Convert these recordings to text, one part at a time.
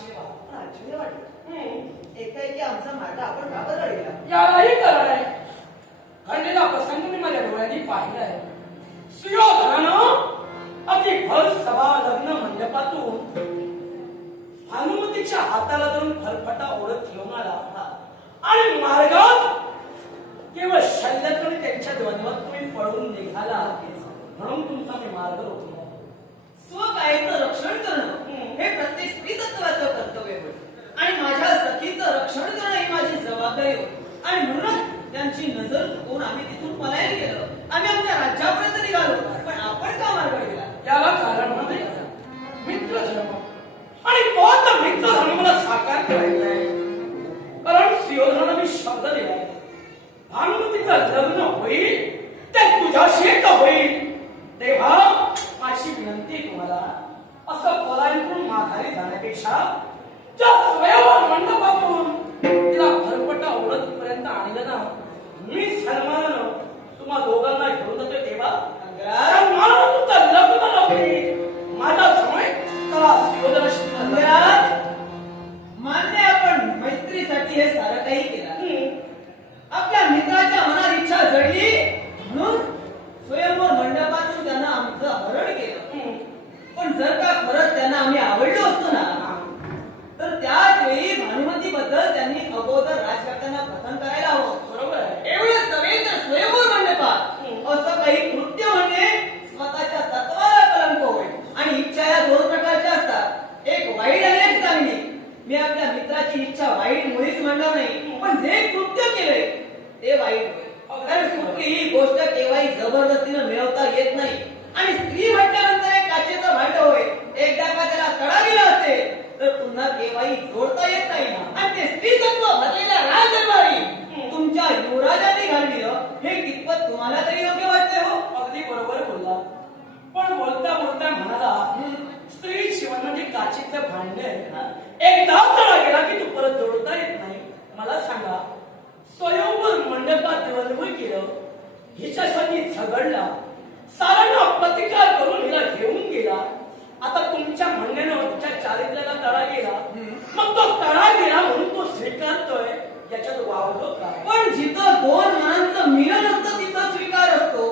आश्चर्य आश्चर्य वाटलं एकाएकी सभा लग्न मंडपातून भानुमतीच्या हाताला धरून फलफटा ओढत घेऊन आला. होता आणि मार्गात केवळ शल्यकडे त्यांच्या द्वंद्वात तुम्ही निघाला म्हणून तुमचा मी मार्ग रोखला. स्व कायचं रक्षण करणं. हे प्रत्येक स्त्री तत्वाचं कर्तव्य होय. आणि माझ्या सखीचं रक्षण करणं ही माझी जबाबदारी होती आणि म्हणून त्यांची नजर कितपत तुम्हाला तरी योग्य वाटते हो. अगदी बरोबर बोलला. पण बोलता बोलता म्हणाला स्त्री शिवण म्हणजे काचीचं भांडे एकदा तळा गेला की तू परत जोडता येत नाही. मला सांगा स्वयंवर मंडपात देवलभूल केलं हिच्यासाठी झगडला सारांना प्रतिकार करून हिला घेऊन गेला. आता तुमच्या म्हणण्यानं तुमच्या चारित्र्याला तळा गेला. मग तो तळा गेला म्हणून तो स्वीकारतोय. याच्यात वावलो पण जिथं दोन मनांचं मिळत असतं तिथं स्वीकार असतो.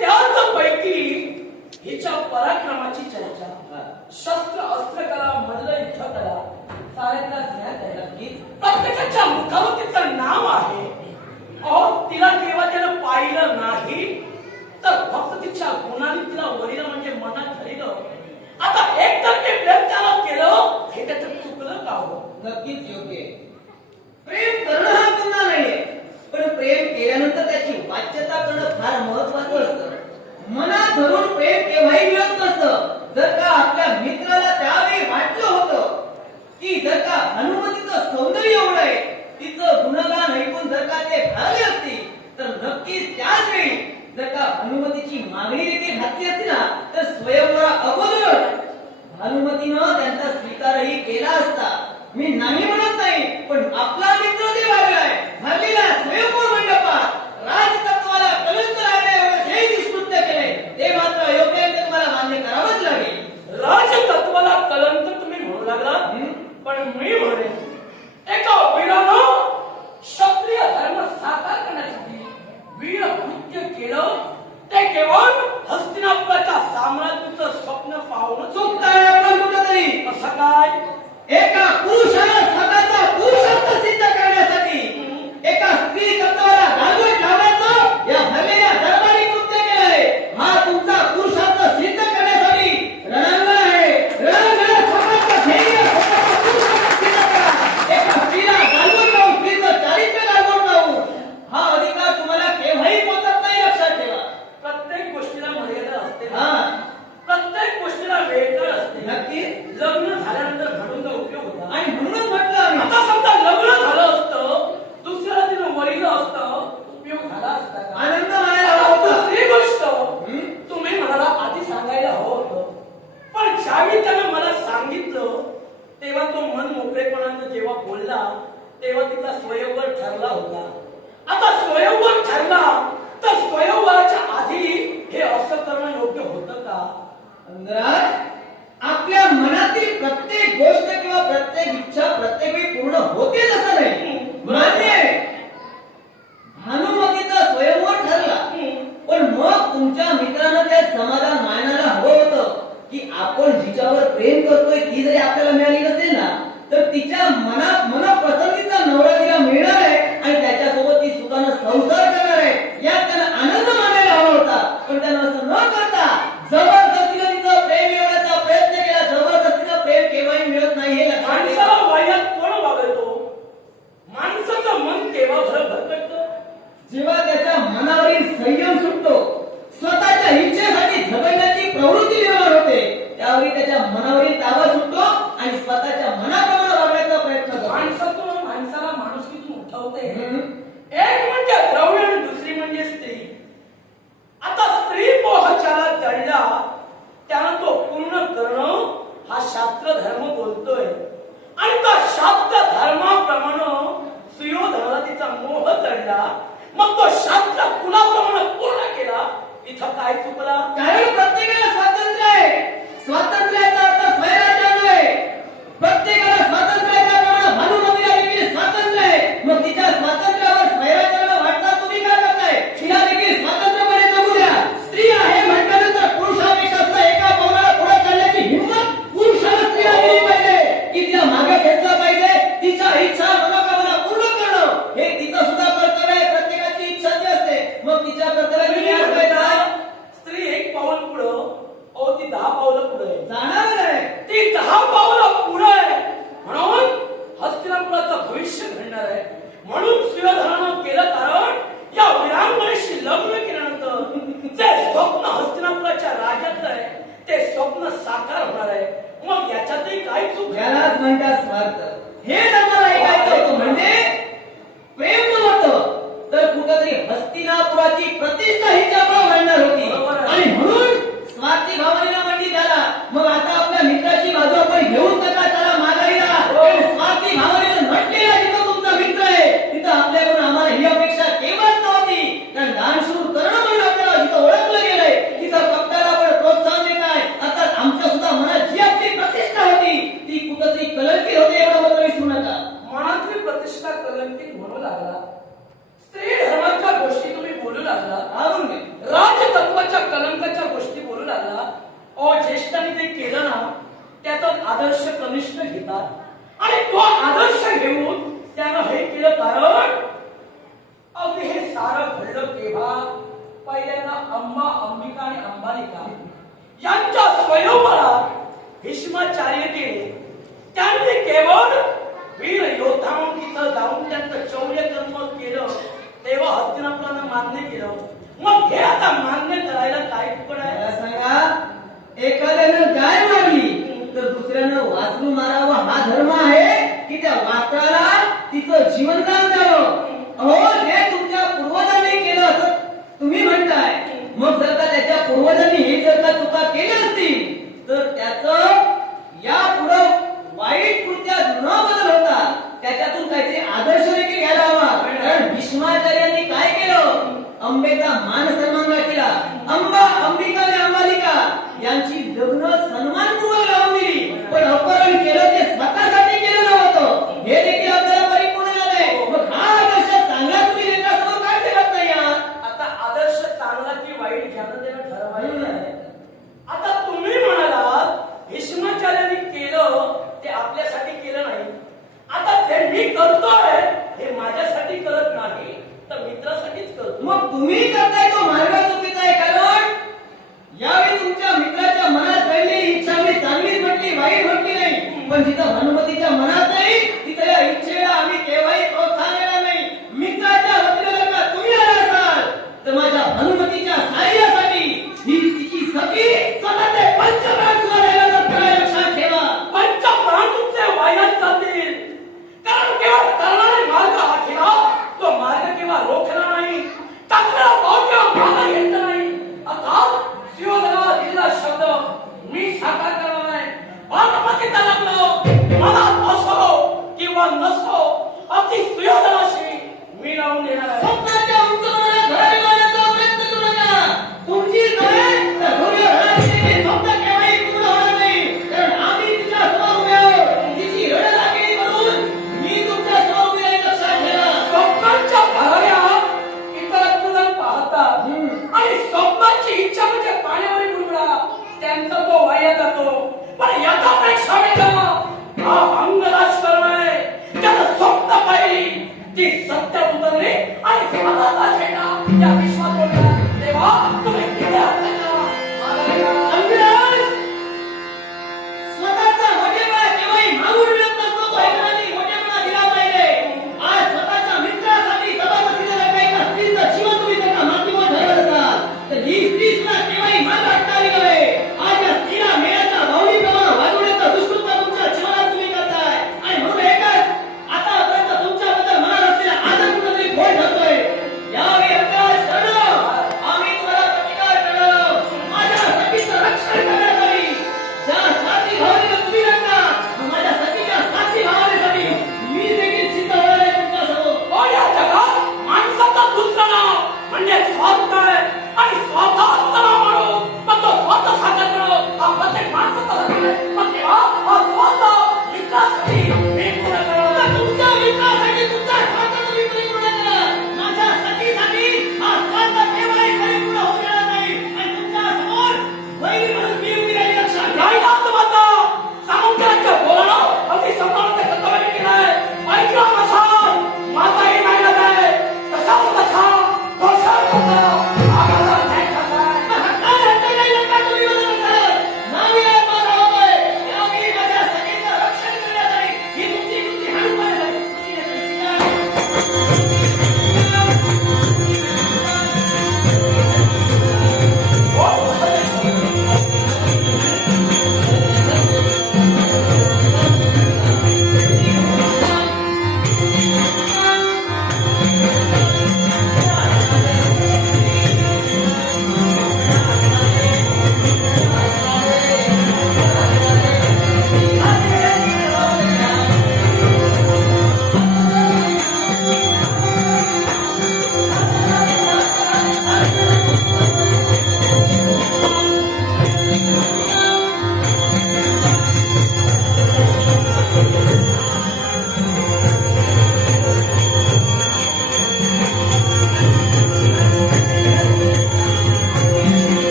त्याच हिच्या पराक्रमाची चर्चा. शस्त्र अस्त्र करा मल्ल युद्ध करा साऱ्यांना ज्ञान द्यायला की प्रत्येकाच्या मुखावर तिचं नाव आहे. अहो तिला देवाच्यानं पाहिलं नाही तर फक्त तिच्या गुणाने तिला वरील म्हणजे मनात धरिलं. आता एक तर ते प्रेम त्याला केलं हे त्याचं चुकलं का हो? नक्कीच योग्य प्रेम करणं हा गुन्हा नाहीये. पण प्रेम केल्यानंतर त्याची वाच्यता करणं फार महत्वाचं असतं. मनात धरून प्रेम पण मी म्हणेन एका वीरानं क्षत्रिय धर्म साकार करण्यासाठी वीर कृत्य केलं ते केवळ हस्तिनापुराच्या साम्राज्याचं स्वप्न पाहूनच होत. आहे असं काय? एका पुरुष देवानंद जेव्हा बोलला तेव्हा तिचा स्वयंवर ठरला होता. आता स्वयंवर ठरला तर स्वयंवराच्या आधी हे असं करणं योग्य होतं का? आपल्या मनातील प्रत्येक गोष्ट किंवा प्रत्येक इच्छा प्रत्येक वेळी पूर्ण होते असं नाही. मान्य आहे. भानुमतीचा स्वयंवर ठरला. पण मग तुमच्या मित्रांना त्या समाधान मानायला हवं होतं की आपण जिच्यावर प्रेम करतोय ती जरी आपल्याला मिळाली नसते तिच्या मनात मनापासून एक म्हणजे द्रव्य आणि दुसरी म्हणजे स्त्री. आता स्त्री मोह ज्याला जडला त्याला तो पूर्ण करणं हा शास्त्र धर्म बोलतोय. आणि त्या शास्त्र धर्माप्रमाणे सुयोधनाला तिचा मोह चढला मग तो शास्त्र कुणाप्रमाणे पूर्ण केला? इथं काय चुकला? कारण प्रत्येकाला स्वातंत्र्य आहे. स्वातंत्र्य स्वयंवरा भीष्माचार्य केले त्यांनी केवळ वीर योद्धा म्हणून तिथं जाऊन त्यांचं शौर्य कर्म केलं तेव्हा हस्तिनापुरानं मान्य केलं. मग हे आता मान्य करायला काय तुकड आहे? सांगा एखाद्यानं गाय मारली तर दुसऱ्यानं वासरू मारावा हा धर्म आहे? की त्या वासराला तिचं जीवनदान द्यावं? अहो हे तुमच्या पूर्वजांनी केलं असं तुम्ही म्हणताय. मग जर का त्याच्या पूर्वजांनी सुद्धा केली असती तर त्याचं